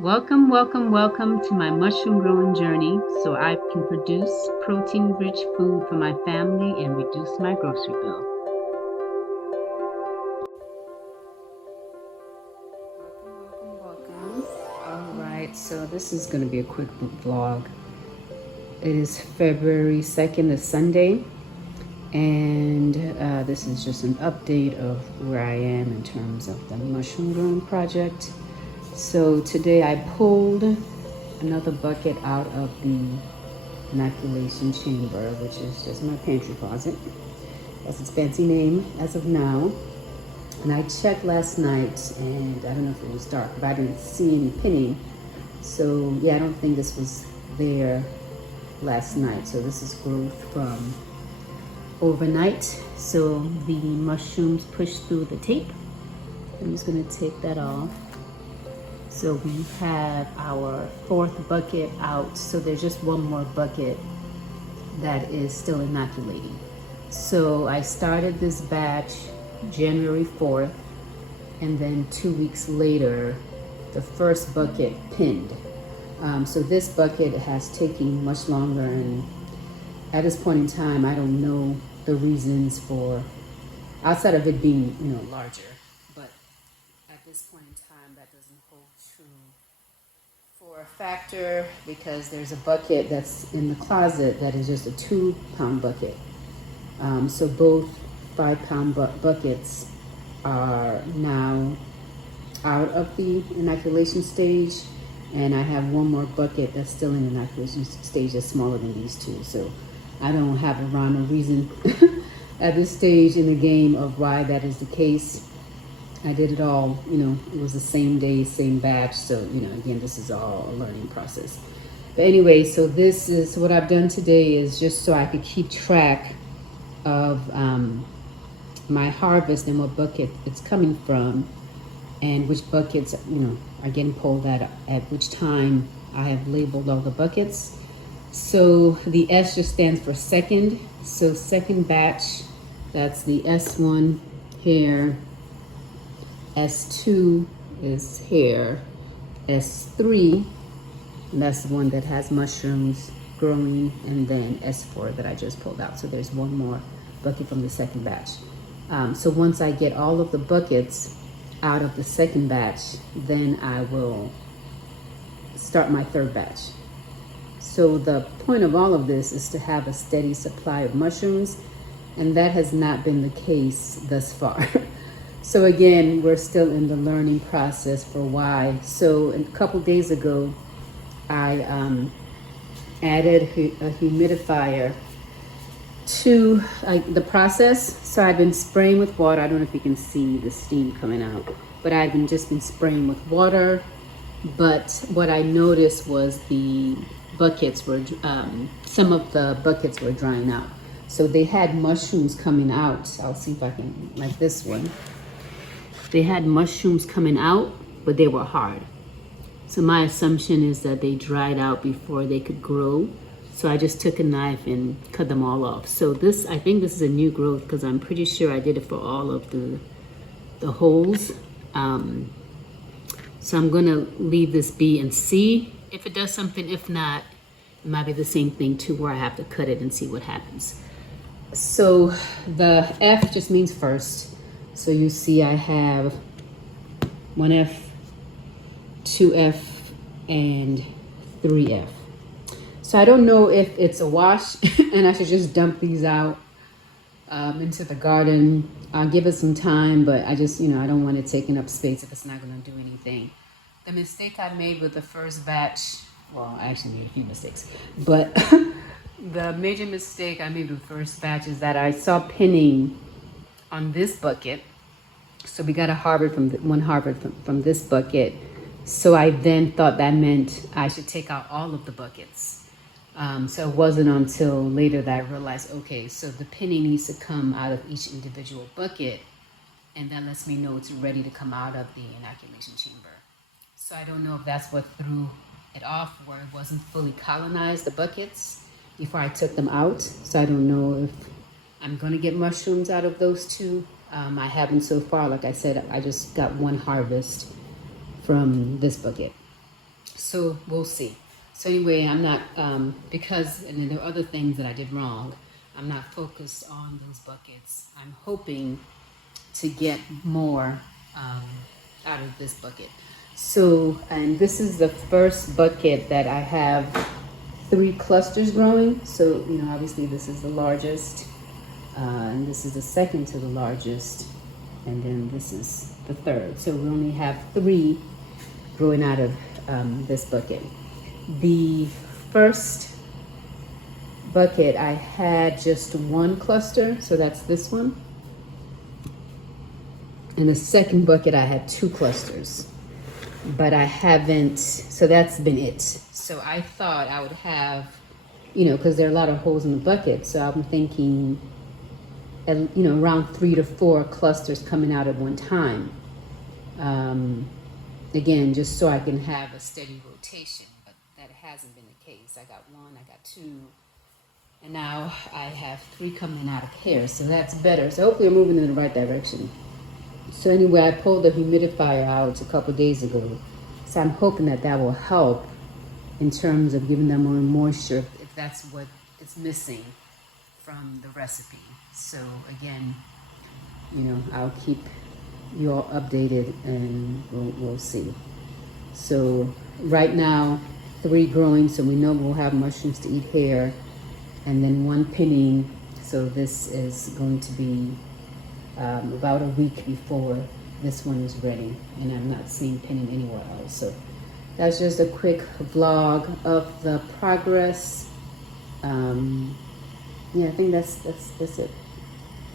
Welcome, welcome, welcome to my mushroom growing journey so I can produce protein rich food for my family and reduce my grocery bill. Welcome, welcome, welcome. All right, so this is going to be a quick vlog. It is February 2nd, a Sunday, and this is just an update of where I am in terms of the mushroom growing project. So today I pulled another bucket out of the inoculation chamber, which is just my pantry closet. That's its fancy name as of now. And I checked last night, and I don't know if it was dark, but I didn't see any pinning. So yeah, I don't think this was there last night. So this is growth from overnight. So the mushrooms push through the tape. I'm just gonna take that off. So we have our fourth bucket out. So there's just one more bucket that is still inoculating. So I started this batch January 4th, and then 2 weeks later, the first bucket pinned. So this bucket has taken much longer, and at this point in time, I don't know the reasons for, outside of it being, larger, but at this point in time, that doesn't hold true for a factor because there's a bucket that's in the closet that is just a 2-pound bucket. So both 5-pound buckets are now out of the inoculation stage, and I have one more bucket that's still in the inoculation stage that's smaller than these two. So I don't have a rhyme or reason at this stage in the game of why that is the case. I did it all, it was the same day, same batch. So, again, this is all a learning process. But anyway, so this is what I've done today is just so I could keep track of my harvest and what bucket it's coming from and which buckets, are getting pulled at which time. I have labeled all the buckets. So the S just stands for second. So second batch, that's the S1 here. S2 is here. S3, and that's the one that has mushrooms growing, and then S4 that I just pulled out. So there's one more bucket from the second batch. So once I get all of the buckets out of the second batch, then I will start my third batch. So the point of all of this is to have a steady supply of mushrooms, and that has not been the case thus far. So again, we're still in the learning process for why. So a couple days ago, I added a humidifier to the process. So I've been spraying with water. I don't know if you can see the steam coming out, but I've just been spraying with water. But what I noticed was the buckets were, some of the buckets were drying out. So they had mushrooms coming out. I'll see if I can, like this one. They had mushrooms coming out, but they were hard. So my assumption is that they dried out before they could grow. So I just took a knife and cut them all off. So this, I think this is a new growth because I'm pretty sure I did it for all of the holes. So I'm gonna leave this be and see if it does something. If not, it might be the same thing too, where I have to cut it and see what happens. So the F just means first. So you see I have 1F, 2F, and 3F. So I don't know if it's a wash and I should just dump these out into the garden. I'll give it some time, but I just, I don't want it taking up space if it's not gonna do anything. The mistake I made with the first batch, well, I actually made a few mistakes, but the major mistake I made with the first batch is that I saw pinning on this bucket. So we got a harvest one harvest from this bucket. So I then thought that meant I should take out all of the buckets. So it wasn't until later that I realized, okay, so the pinning needs to come out of each individual bucket, and that lets me know it's ready to come out of the inoculation chamber. So I don't know if that's what threw it off, where it wasn't fully colonized, the buckets, before I took them out. So I don't know if I'm gonna get mushrooms out of those two. I haven't so far. Like I said, I just got one harvest from this bucket. So we'll see. So anyway, I'm not, because, and then there are other things that I did wrong. I'm not focused on those buckets. I'm hoping to get more out of this bucket. So, and this is the first bucket that I have 3 clusters growing. So, you know, obviously this is the largest, and this is the second to the largest, and then this is the third. So we only have 3 growing out of this bucket. The first bucket I had just 1 cluster, so that's this one. In the second bucket I had 2 clusters, but I haven't, so that's been it. So I thought I would have, you know, because there are a lot of holes in the bucket, so I'm thinking, you know, around 3 to 4 clusters coming out at one time. Again, just so I can have a steady rotation, but that hasn't been the case. I got 1, I got 2, and now I have 3 coming out of here, so that's better. So hopefully I'm moving in the right direction. So anyway, I pulled the humidifier out a couple days ago, so I'm hoping that that will help in terms of giving them more moisture if that's what is missing from the recipe. So again, you know, I'll keep you all updated and we'll see. So right now 3 growing, so we know we'll have mushrooms to eat here, and then 1 pinning. So this is going to be about a week before this one is ready, and I'm not seeing pinning anywhere else. So that's just a quick vlog of the progress. Yeah, I think that's it.